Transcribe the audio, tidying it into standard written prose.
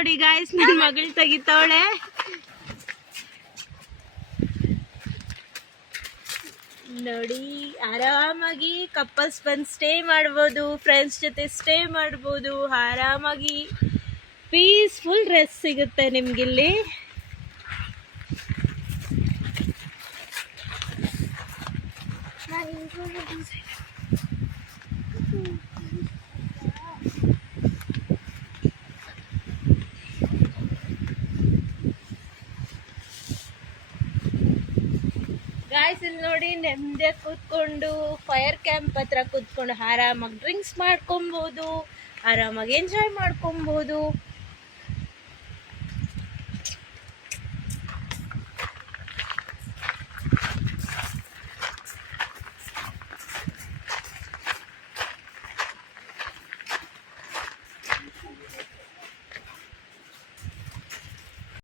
ನೋಡಿ ಗಾಯ್ಸ್, ನನ್ನ ಮಗಳು ತೆಗಿತಾವಳೆ. ನೋಡಿ ಆರಾಮಾಗಿ ಕಪಲ್ಸ್ ಬಂದು ಸ್ಟೇ ಮಾಡ್ಬೋದು, ಫ್ರೆಂಡ್ಸ್ ಜೊತೆ ಸ್ಟೇ ಮಾಡ್ಬೋದು, ಆರಾಮಾಗಿ ಪೀಸ್ಫುಲ್ ರೆಸ್ಟ್ ಸಿಗುತ್ತೆ ನಿಮ್ಗಿಲ್ಲಿ. ಗಾಯ್ಸ್ ಇಲ್ಲಿ ನೋಡಿ, ನೆಮ್ಮದಿಯಾಗಿ ಕೂತ್ಕೊಂಡು ಫೈರ್ ಕ್ಯಾಂಪ್ ಹತ್ರ ಕೂತ್ಕೊಂಡು ಆರಾಮಾಗಿ ಡ್ರಿಂಕ್ಸ್ ಮಾಡ್ಕೊಬೋದು, ಆರಾಮಾಗಿ ಎಂಜಾಯ್ ಮಾಡ್ಕೊಬೋದು.